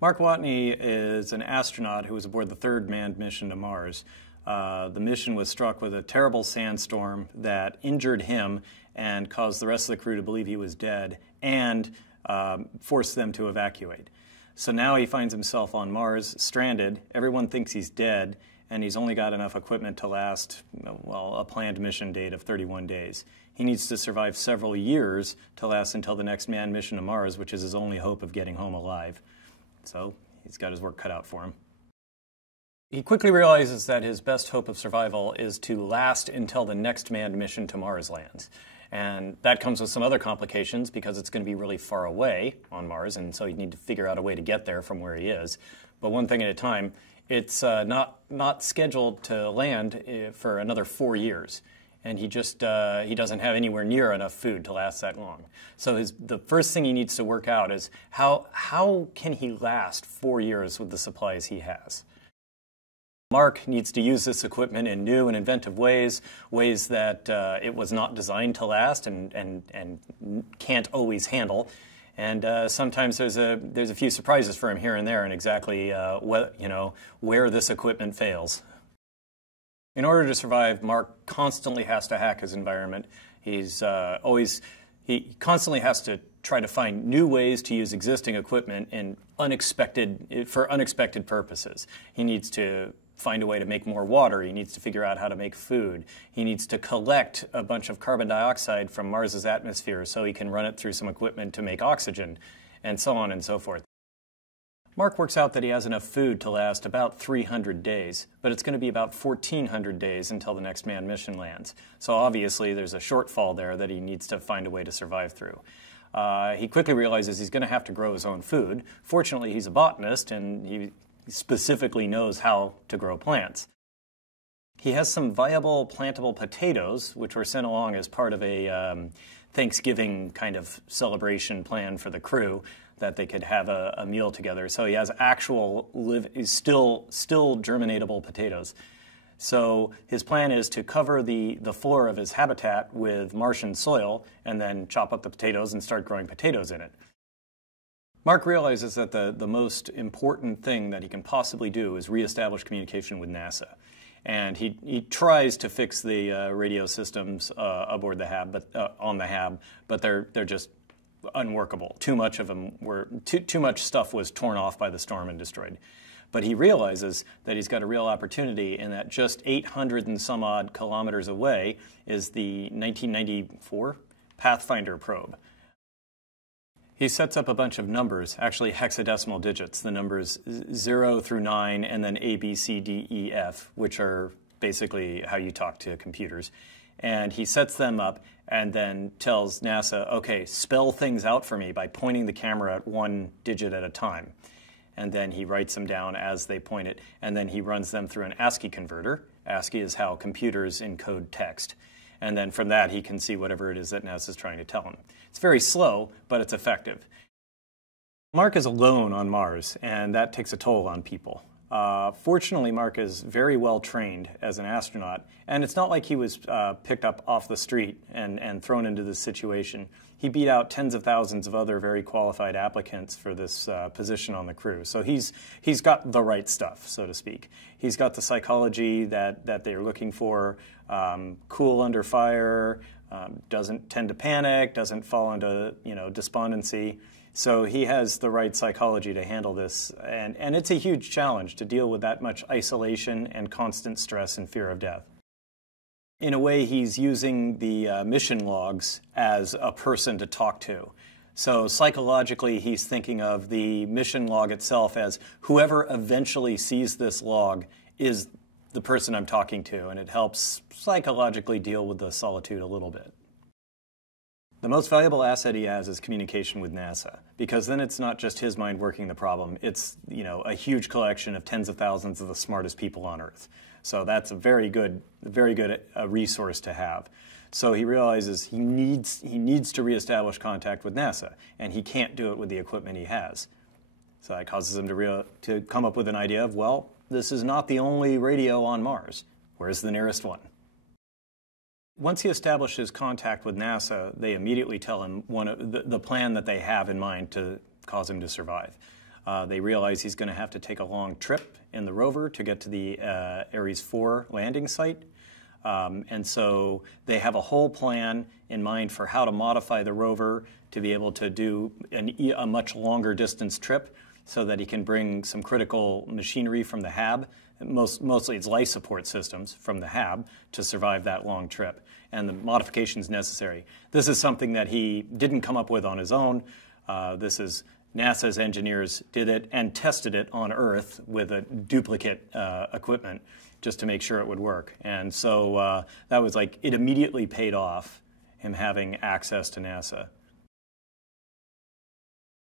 Mark Watney is an astronaut who was aboard the third manned mission to Mars. The mission was struck with a terrible sandstorm that injured him and caused the rest of the crew to believe he was dead and forced them to evacuate. So now he finds himself on Mars, stranded. Everyone thinks he's dead, and he's only got enough equipment to last, well, a planned mission date of 31 days. He needs to survive several years to last until the next manned mission to Mars, which is his only hope of getting home alive. So he's got his work cut out for him. He quickly realizes that his best hope of survival is to last until the next manned mission to Mars lands. And that comes with some other complications because it's going to be really far away on Mars, and so you need to figure out a way to get there from where he is. But one thing at a time, it's not scheduled to land for another 4 years. And he doesn't have anywhere near enough food to last that long. So the first thing he needs to work out is how can he last 4 years with the supplies he has? Mark needs to use this equipment in new and inventive ways that it was not designed to last and can't always handle. And sometimes there's a few surprises for him here and there, and exactly where this equipment fails. In order to survive, Mark constantly has to hack his environment. He constantly has to try to find new ways to use existing equipment for unexpected purposes. He needs to find a way to make more water. He needs to figure out how to make food. He needs to collect a bunch of carbon dioxide from Mars's atmosphere so he can run it through some equipment to make oxygen, and so on and so forth. Mark works out that he has enough food to last about 300 days, but it's going to be about 1,400 days until the next manned mission lands. So obviously there's a shortfall there that he needs to find a way to survive through. He quickly realizes he's going to have to grow his own food. Fortunately, he's a botanist, and he specifically knows how to grow plants. He has some viable plantable potatoes, which were sent along as part of a Thanksgiving kind of celebration plan for the crew, that they could have a meal together. So he has actual still germinatable potatoes. So his plan is to cover the floor of his habitat with Martian soil and then chop up the potatoes and start growing potatoes in it. Mark realizes that the most important thing that he can possibly do is reestablish communication with NASA. And he tries to fix the radio systems aboard the HAB, on the HAB, but they're just unworkable. Too much of them too much stuff was torn off by the storm and destroyed. But he realizes that he's got a real opportunity, and that just 800 and some odd kilometers away is the 1994 Pathfinder probe. He sets up a bunch of numbers, actually hexadecimal digits, the numbers 0 through 9, and then A, B, C, D, E, F, which are basically how you talk to computers. And he sets them up and then tells NASA, okay, spell things out for me by pointing the camera at one digit at a time. And then he writes them down as they point it, and then he runs them through an ASCII converter. ASCII is how computers encode text. And then from that, he can see whatever it is that NASA is trying to tell him. It's very slow, but it's effective. Mark is alone on Mars, and that takes a toll on people. Fortunately, Mark is very well trained as an astronaut, and it's not like he was picked up off the street and thrown into this situation. He beat out tens of thousands of other very qualified applicants for this position on the crew. So he's got the right stuff, so to speak. He's got the psychology that they're looking for, cool under fire, doesn't tend to panic, doesn't fall into despondency. So he has the right psychology to handle this, and it's a huge challenge to deal with that much isolation and constant stress and fear of death. In a way, he's using the mission logs as a person to talk to. So psychologically, he's thinking of the mission log itself as whoever eventually sees this log is the person I'm talking to, and it helps psychologically deal with the solitude a little bit. The most valuable asset he has is communication with NASA, because then it's not just his mind working the problem. It's a huge collection of tens of thousands of the smartest people on Earth. So that's a very good resource to have. So he realizes he needs to reestablish contact with NASA, and he can't do it with the equipment he has. So that causes him to come up with an idea of, well, this is not the only radio on Mars. Where's the nearest one? Once he establishes contact with NASA, they immediately tell him the plan that they have in mind to cause him to survive. They realize he's going to have to take a long trip in the rover to get to the Ares 4 landing site. And so they have a whole plan in mind for how to modify the rover to be able to do a much longer distance trip so that he can bring some critical machinery from the HAB, mostly it's life support systems from the HAB, to survive that long trip, and the modifications necessary. This is something that he didn't come up with on his own. This is NASA's engineers did it and tested it on Earth with a duplicate equipment just to make sure it would work. And so that was like, it immediately paid off, him having access to NASA.